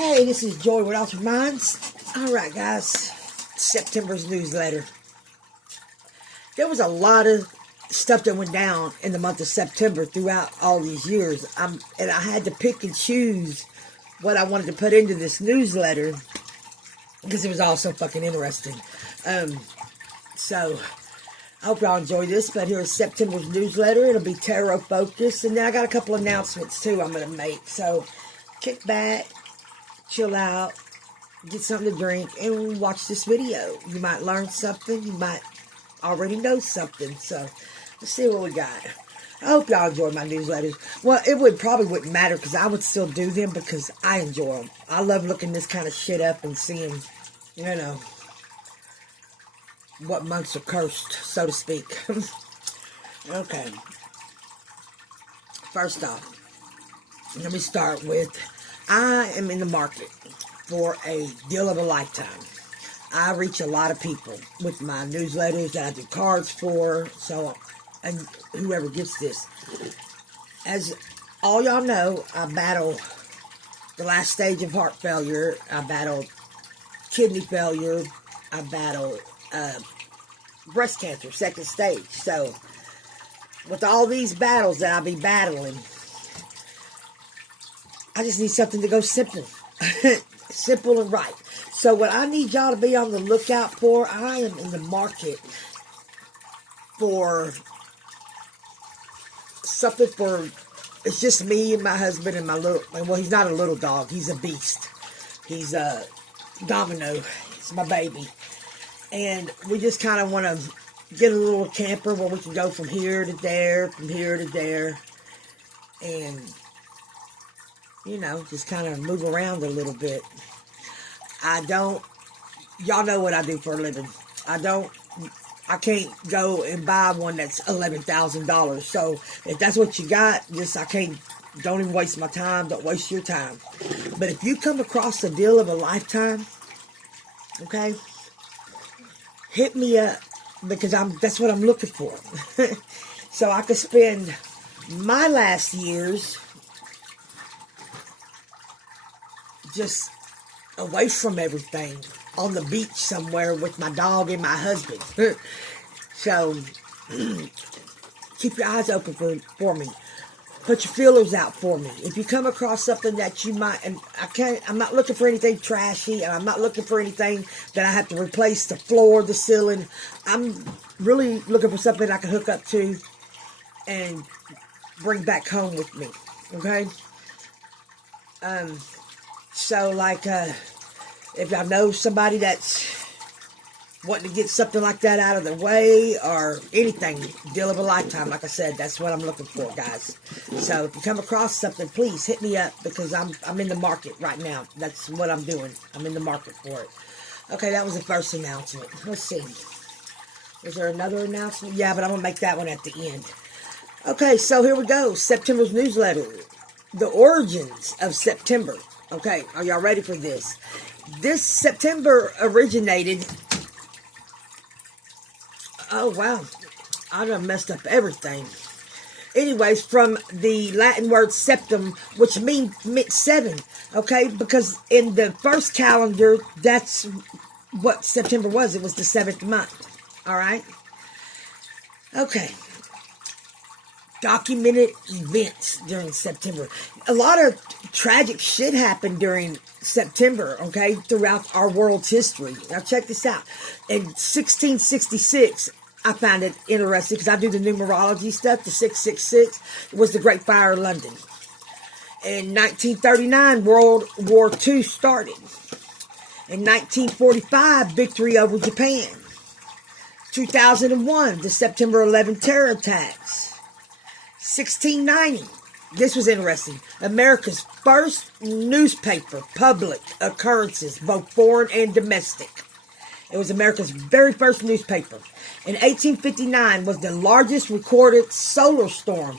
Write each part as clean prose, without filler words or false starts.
Hey, this is Joy with Altered Minds. Alright, guys. September's newsletter. There was a lot of stuff that went down in the month of September throughout all these years. And I had to pick and choose what I wanted to put into this newsletter because it was all so fucking interesting. So, I hope y'all enjoy this, but here's September's newsletter. It'll be tarot focused, and then I got a couple announcements too I'm going to make. So, kick back, chill out, get something to drink, and watch this video. You might learn something, you might already know something. So, let's see what we got. I hope y'all enjoy my newsletters. Well, probably wouldn't matter because I would still do them because I enjoy them. I love looking this kind of shit up and seeing, you know, what months are cursed, so to speak. Okay. First off, let me start with, I am in the market for a deal of a lifetime. I reach a lot of people with my newsletters that I do cards for, so, and whoever gets this. As all y'all know, I battle the last stage of heart failure. I battle kidney failure. I battle breast cancer, second stage. So, with all these battles that I'll be battling, I just need something to go simple. Simple and right. So, what I need y'all to be on the lookout for, I am in the market for something for, it's just me and my husband and my little, well, he's not a little dog, he's a beast. He's a Domino. It's my baby. And we just kind of want to get a little camper where we can go from here to there, from here to there. And, you know, just kind of move around a little bit. Y'all know what I do for a living. I can't go and buy one that's $11,000. So, if that's what you got, don't even waste my time. Don't waste your time. But if you come across the deal of a lifetime, okay, hit me up because that's what I'm looking for. So I could spend my last years just away from everything on the beach somewhere with my dog and my husband. So keep your eyes open for me. Put your feelers out for me. If you come across something that you might, and I'm not looking for anything trashy, and I'm not looking for anything that I have to replace the floor, the ceiling. I'm really looking for something I can hook up to and bring back home with me. Okay? So like, if y'all know somebody that's wanting to get something like that out of the way, or anything, deal of a lifetime, like I said, that's what I'm looking for, guys. So if you come across something, please hit me up because I'm in the market right now. That's what I'm doing. I'm in the market for it. Okay, that was the first announcement. Let's see. Was there another announcement? Yeah, but I'm going to make that one at the end. Okay, so here we go. September's newsletter. The origins of September. Okay, are y'all ready for this? This September originated... Oh, wow. I done messed up everything. Anyways, from the Latin word septum, which means seven. Okay? Because in the first calendar, that's what September was. It was the 7th month. Alright? Okay. Documented events during September. A lot of tragic shit happened during September, okay, throughout our world's history. Now check this out. In 1666, I found it interesting because I do the numerology stuff. The 666 was the Great Fire of London. In 1939, World War II started. In 1945, victory over Japan. 2001, the September 11 terror attacks. 1690, this was interesting, America's first newspaper, public occurrences, both foreign and domestic. It was America's very first newspaper. In 1859 was the largest recorded solar storm,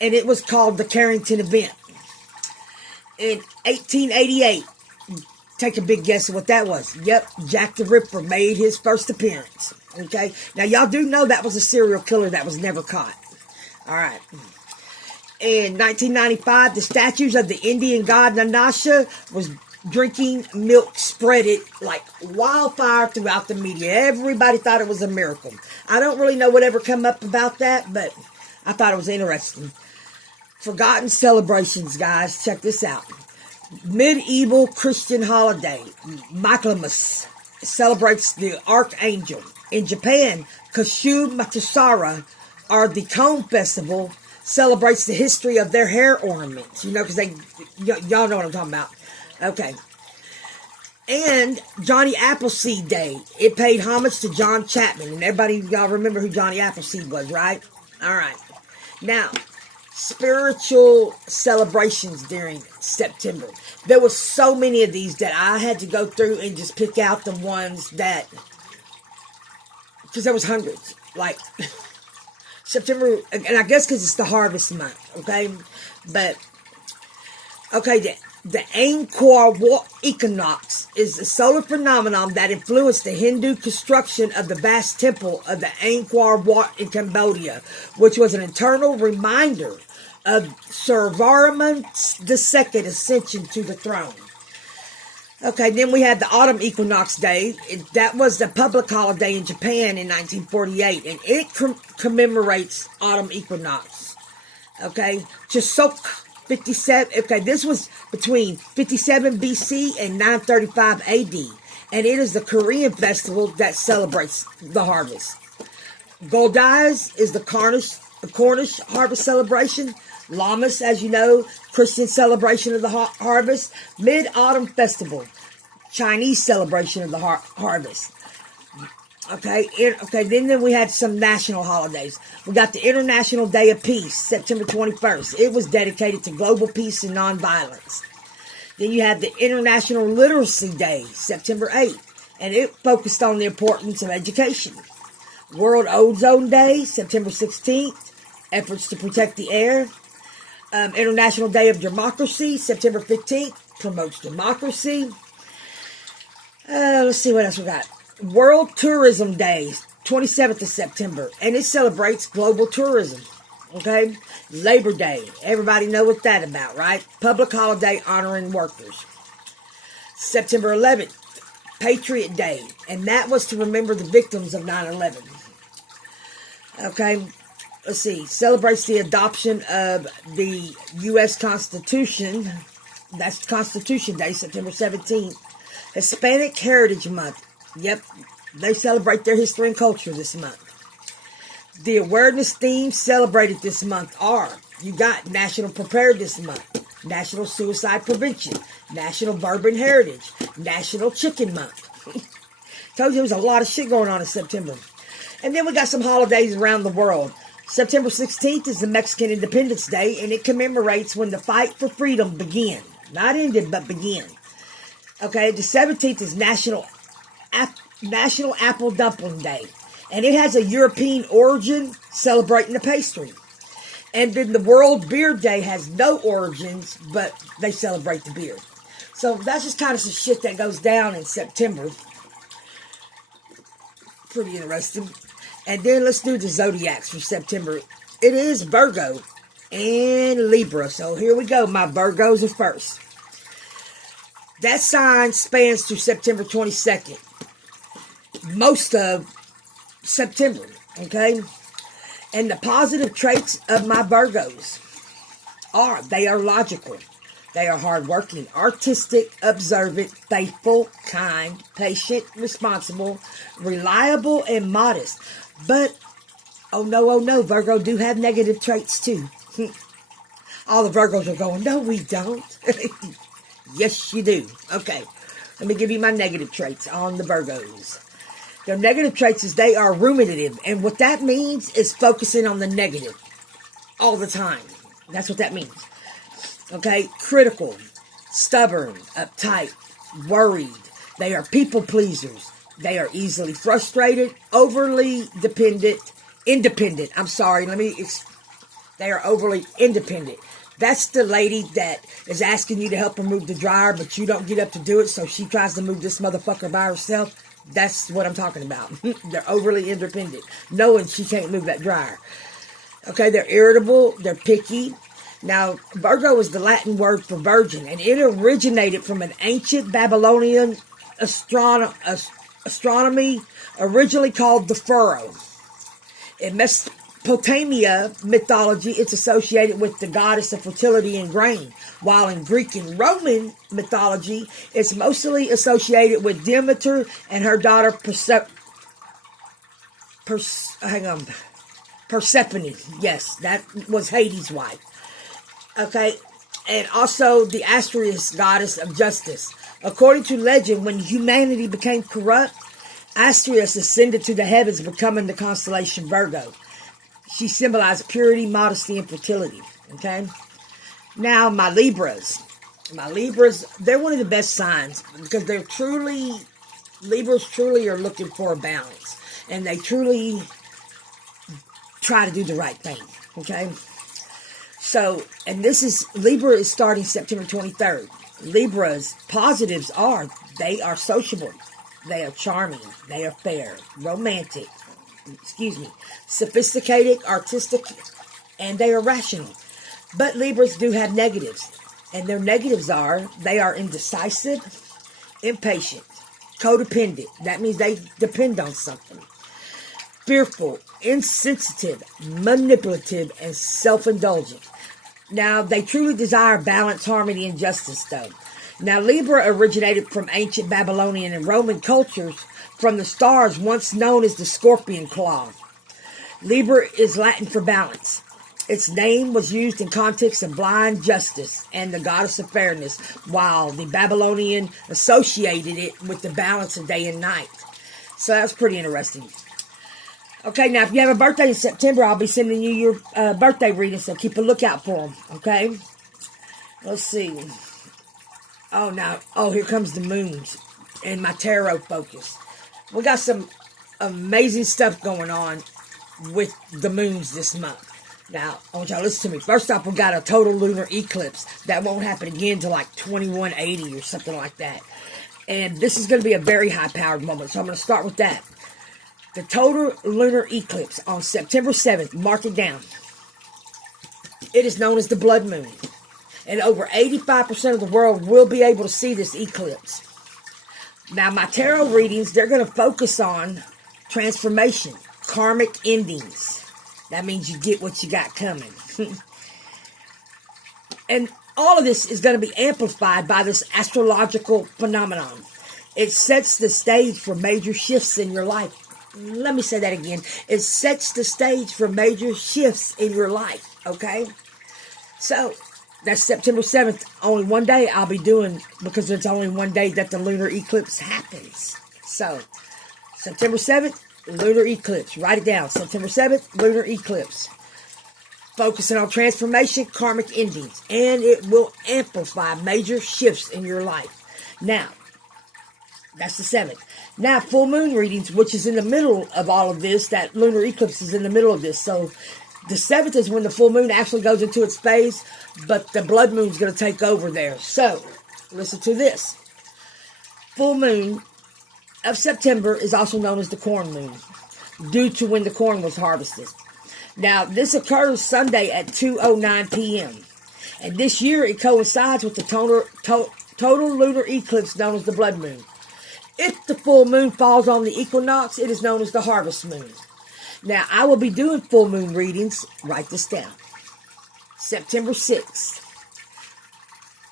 and it was called the Carrington Event. In 1888, take a big guess at what that was. Yep, Jack the Ripper made his first appearance. Okay, now y'all do know that was a serial killer that was never caught. All right. In 1995, the statues of the Indian god Nanasha was drinking milk spread it like wildfire throughout the media. Everybody thought it was a miracle. I don't really know whatever come up about that, but I thought it was interesting. Forgotten celebrations, guys. Check this out. Medieval Christian holiday, Michaelmas, celebrates the archangel. In Japan, Kashu Matsura, or the Cone Festival, celebrates the history of their hair ornaments. You know, because y'all know what I'm talking about. Okay. And Johnny Appleseed Day. It paid homage to John Chapman. And everybody, y'all remember who Johnny Appleseed was, right? All right. Now, spiritual celebrations during September. There were so many of these that I had to go through and just pick out the ones that, because there was hundreds. Like, September, and I guess because it's the harvest month, okay? But, okay, the Angkor equinox is a solar phenomenon that influenced the Hindu construction of the vast temple of the Angkor Wat in Cambodia, which was an eternal reminder of Suryavarman II's ascension to the throne. Okay, then we had the Autumn Equinox Day. That was the public holiday in Japan in 1948, and it commemorates Autumn Equinox. Okay, Chuseok 57. Okay, this was between 57 BC and 935 AD, and it is the Korean festival that celebrates the harvest. Goldize is the Cornish harvest celebration. Lammas, as you know, Christian celebration of the harvest. Mid-Autumn Festival, Chinese celebration of the harvest. Okay, then we had some national holidays. We got the International Day of Peace, September 21st. It was dedicated to global peace and nonviolence. Then you had the International Literacy Day, September 8th, and it focused on the importance of education. World Ozone Day, September 16th, efforts to protect the air. International Day of Democracy, September 15th, promotes democracy. Let's see what else we got. World Tourism Day, 27th of September, and it celebrates global tourism. Okay? Labor Day, everybody know what that's about, right? Public holiday honoring workers. September 11th, Patriot Day, and that was to remember the victims of 9/11. Okay? Let's see, celebrates the adoption of the U.S. Constitution. That's Constitution Day, September 17th. Hispanic Heritage Month. Yep, they celebrate their history and culture this month. The awareness themes celebrated this month are, you got National Preparedness Month, National Suicide Prevention, National Bourbon Heritage, National Chicken Month. Told you there was a lot of shit going on in September. And then we got some holidays around the world. September 16th is the Mexican Independence Day, and it commemorates when the fight for freedom began. Not ended, but began. Okay, the 17th is National Apple Dumpling Day, and it has a European origin, celebrating the pastry. And then the World Beer Day has no origins, but they celebrate the beer. So that's just kind of some shit that goes down in September. Pretty interesting. And then let's do the zodiacs for September. It is Virgo and Libra. So here we go. My Virgos are first. That sign spans through September 22nd. Most of September. Okay? And the positive traits of my Virgos are, they are logical. They are hardworking, artistic, observant, faithful, kind, patient, responsible, reliable, and modest. But, oh no, Virgo do have negative traits too. All the Virgos are going, no, we don't. Yes, you do. Okay, let me give you my negative traits on the Virgos. Their negative traits is they are ruminative. And what that means is focusing on the negative all the time. That's what that means. Okay, critical, stubborn, uptight, worried. They are people pleasers. They are easily frustrated, overly independent. I'm sorry, they are overly independent. That's the lady that is asking you to help her move the dryer, but you don't get up to do it, so she tries to move this motherfucker by herself. That's what I'm talking about. They're overly independent, knowing she can't move that dryer. Okay, they're irritable, they're picky. Now, Virgo is the Latin word for virgin, and it originated from an ancient Babylonian astronomy, originally called the Furrow. In Mesopotamia mythology, it's associated with the goddess of fertility and grain, while in Greek and Roman mythology, it's mostly associated with Demeter and her daughter Persephone. Yes, that was Hades' wife. Okay, and also the Astrius, goddess of justice. According to legend, when humanity became corrupt, Astrius ascended to the heavens, becoming the constellation Virgo. She symbolized purity, modesty, and fertility. Okay, now my Libras, they're one of the best signs because Libras truly are looking for a balance, and they truly try to do the right thing. Okay. So, and Libra is starting September 23rd. Libra's positives are, they are sociable, they are charming, they are fair, romantic, sophisticated, artistic, and they are rational. But Libras do have negatives, and their negatives are, they are indecisive, impatient, codependent. That means they depend on something. Fearful, insensitive, manipulative, and self-indulgent. Now, they truly desire balance, harmony, and justice, though. Now, Libra originated from ancient Babylonian and Roman cultures from the stars once known as the scorpion claw. Libra is Latin for balance. Its name was used in context of blind justice and the goddess of fairness, while the Babylonian associated it with the balance of day and night. So that's pretty interesting. Okay, now if you have a birthday in September, I'll be sending you your birthday reading, so keep a lookout for them, okay? Let's see. Here comes the moons and my tarot focus. We got some amazing stuff going on with the moons this month. Now, I want y'all to listen to me. First off, we got a total lunar eclipse. That won't happen again until like 2180 or something like that. And this is going to be a very high-powered moment, so I'm going to start with that. The total lunar eclipse on September 7th, mark it down. It is known as the blood moon. And over 85% of the world will be able to see this eclipse. Now, my tarot readings, they're going to focus on transformation, karmic endings. That means you get what you got coming. And all of this is going to be amplified by this astrological phenomenon. It sets the stage for major shifts in your life. Let me say that again. It sets the stage for major shifts in your life, okay? So, that's September 7th. Only one day I'll be doing, because there's only one day that the lunar eclipse happens. So, September 7th, lunar eclipse. Write it down. September 7th, lunar eclipse. Focusing on transformation, karmic endings. And it will amplify major shifts in your life. Now, that's the 7th. Now, full moon readings, which is in the middle of all of this. That lunar eclipse is in the middle of this. So, the 7th is when the full moon actually goes into its phase, but the blood moon is going to take over there. So, listen to this. Full moon of September is also known as the corn moon, due to when the corn was harvested. Now, this occurs Sunday at 2:09 p.m. And this year, it coincides with the total lunar eclipse known as the blood moon. If the full moon falls on the equinox, it is known as the harvest moon. Now, I will be doing full moon readings. Write this down. September 6th.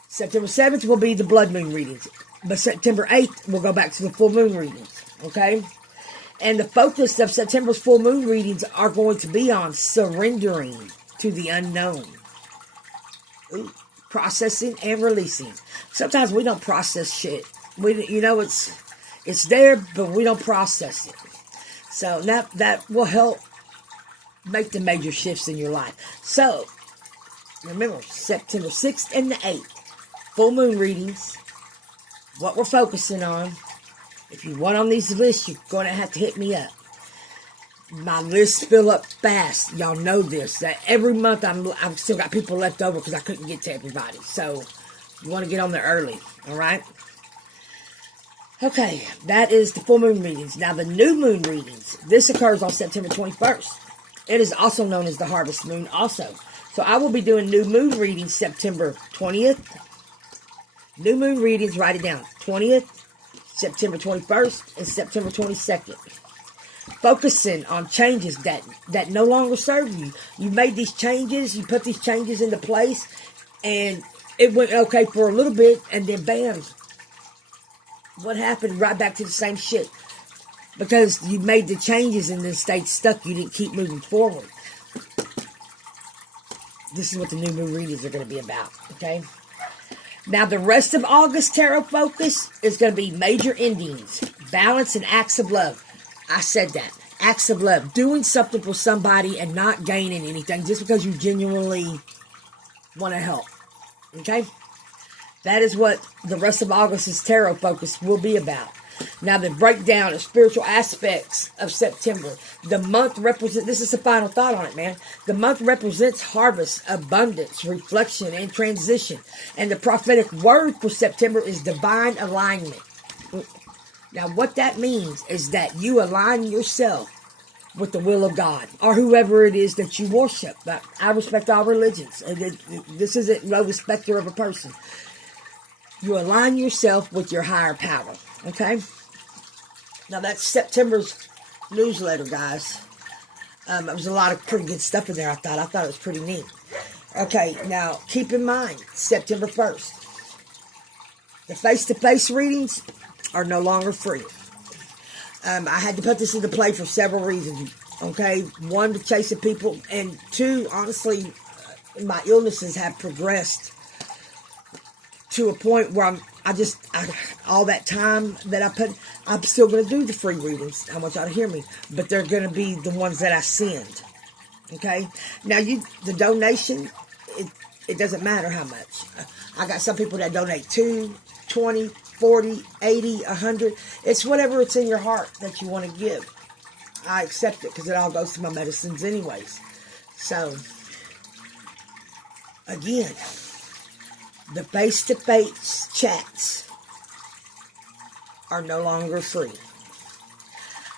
September 7th will be the blood moon readings. But September 8th, we'll go back to the full moon readings. Okay? And the focus of September's full moon readings are going to be on surrendering to the unknown. Processing and releasing. Sometimes we don't process shit. It's there, but we don't process it. So that will help make the major shifts in your life. So, remember, September 6th and the 8th, full moon readings, what we're focusing on. If you want on these lists, you're going to have to hit me up. My lists fill up fast. Y'all know this. That every month I've still got people left over because I couldn't get to everybody. So, you want to get on there early. All right? Okay, that is the full moon readings. Now, the new moon readings. This occurs on September 21st. It is also known as the harvest moon also. So, So I will be doing new moon readings September 20th. New moon readings, write it down. 20th, September 21st, and September 22nd. Focusing on changes that no longer serve you. You made these changes, you put these changes into place, and it went okay for a little bit, and then bam, what happened? Right back to the same shit. Because you made the changes and then stayed stuck. You didn't keep moving forward. This is what the new moon readings are going to be about. Okay? Now, the rest of August tarot focus is going to be major endings, balance, and acts of love. I said that. Acts of love. Doing something for somebody and not gaining anything just because you genuinely want to help. Okay? That is what the rest of August's tarot focus will be about. Now, the breakdown of spiritual aspects of September. The month represents, this is the final thought on it, man. The month represents harvest, abundance, reflection, and transition. And the prophetic word for September is divine alignment. Now, what that means is that you align yourself with the will of God or whoever it is that you worship. But I respect all religions. This isn't no respecter of a person. You align yourself with your higher power. Okay? Now, that's September's newsletter, guys. There was a lot of pretty good stuff in there, I thought. I thought it was pretty neat. Okay, now, keep in mind, September 1st. The face-to-face readings are no longer free. I had to put this into play for several reasons. Okay? One, to chase the people. And two, honestly, my illnesses have progressed to a point where all that time that I put, I'm still going to do the free readings. I want y'all to hear me. But they're going to be the ones that I send. Okay? Now, the donation, it doesn't matter how much. I got some people that donate 2, 20, 40, 80, 100. It's whatever it's in your heart that you want to give. I accept it because it all goes to my medicines anyways. So, again, the face-to-face chats are no longer free.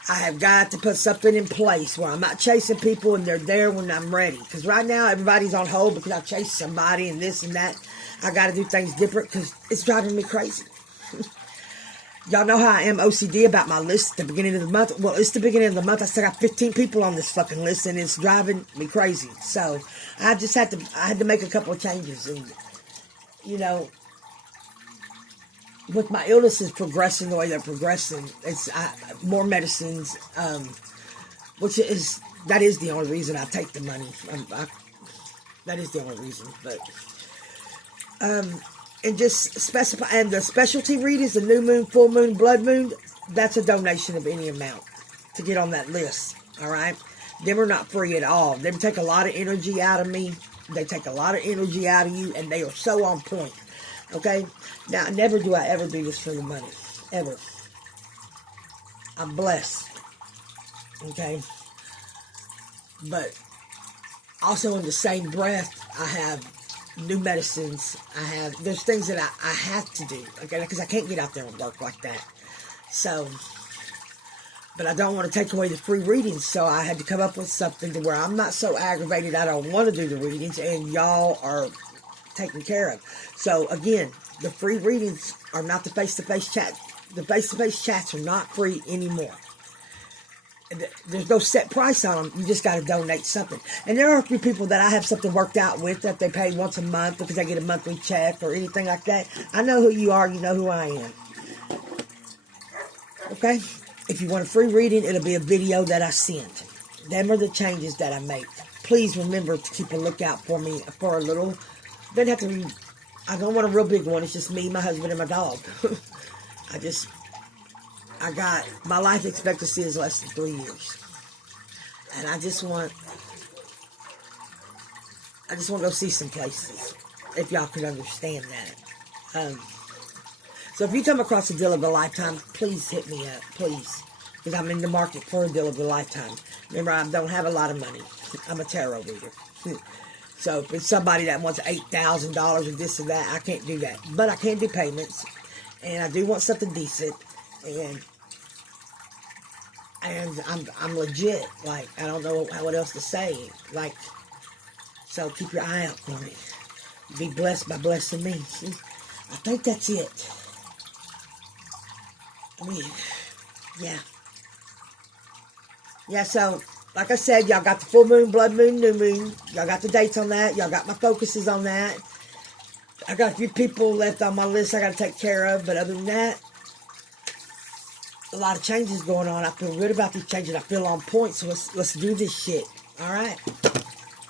I have got to put something in place where I'm not chasing people and they're there when I'm ready. Because right now, everybody's on hold because I chased somebody and this and that. I got to do things different because it's driving me crazy. Y'all know how I am OCD about my list at the beginning of the month. Well, it's the beginning of the month. I still got 15 people on this fucking list and it's driving me crazy. So, I had to make a couple of changes. And, you know, with my illnesses progressing the way they're progressing, it's more medicines, that is the only reason I take the money. That is the only reason, but, and just specify, and the specialty readings, the new moon, full moon, blood moon, that's a donation of any amount to get on that list, all right? Them are not free at all. They take a lot of energy out of me. They take a lot of energy out of you, and they are so on point. Okay? Now, never do I ever do this for the money. Ever. I'm blessed. Okay? But also in the same breath, I have new medicines. There's things that I have to do. Okay? Because I can't get out there and work like that. So, but I don't want to take away the free readings, so I had to come up with something to where I'm not so aggravated I don't want to do the readings, and y'all are taken care of. So, again, the free readings are not the face-to-face chat. The face-to-face chats are not free anymore. There's no set price on them. You just got to donate something. And there are a few people that I have something worked out with that they pay once a month because they get a monthly check or anything like that. I know who you are. You know who I am. Okay? If you want a free reading, it'll be a video that I send. Them are the changes that I make. Please remember to keep a lookout for me for a little. Doesn't have to be, I don't want a real big one. It's just me, my husband, and my dog. My life expectancy is less than 3 years. And I just want to go see some places. If y'all could understand that. So if you come across a deal of a lifetime, please hit me up, please. Because I'm in the market for a deal of a lifetime. Remember, I don't have a lot of money. I'm a tarot reader. So if it's somebody that wants $8,000 or this or that, I can't do that. But I can do payments. And I do want something decent. And I'm legit. Like, I don't know what else to say. Like, So keep your eye out for me. Be blessed by blessing me. I think that's it. I mean, yeah. Yeah, so, like I said, y'all got the full moon, blood moon, new moon. Y'all got the dates on that. Y'all got my focuses on that. I got a few people left on my list I got to take care of. But other than that, a lot of changes going on. I feel good about these changes. I feel on point. So let's do this shit. All right.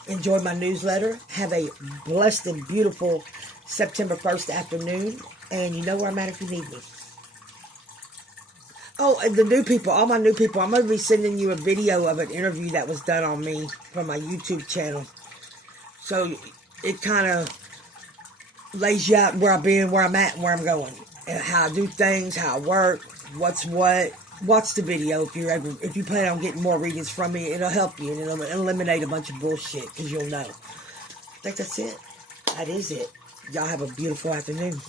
Enjoy my newsletter. Have a blessed and beautiful September 1st afternoon. And you know where I'm at if you need me. Oh, and the new people, all my new people, I'm going to be sending you a video of an interview that was done on me from my YouTube channel. So it kind of lays you out where I've been, where I'm at, and where I'm going. And how I do things, how I work, what's what. Watch the video if you plan on getting more readings from me. It'll help you and it'll eliminate a bunch of bullshit because you'll know. I think that's it. That is it. Y'all have a beautiful afternoon.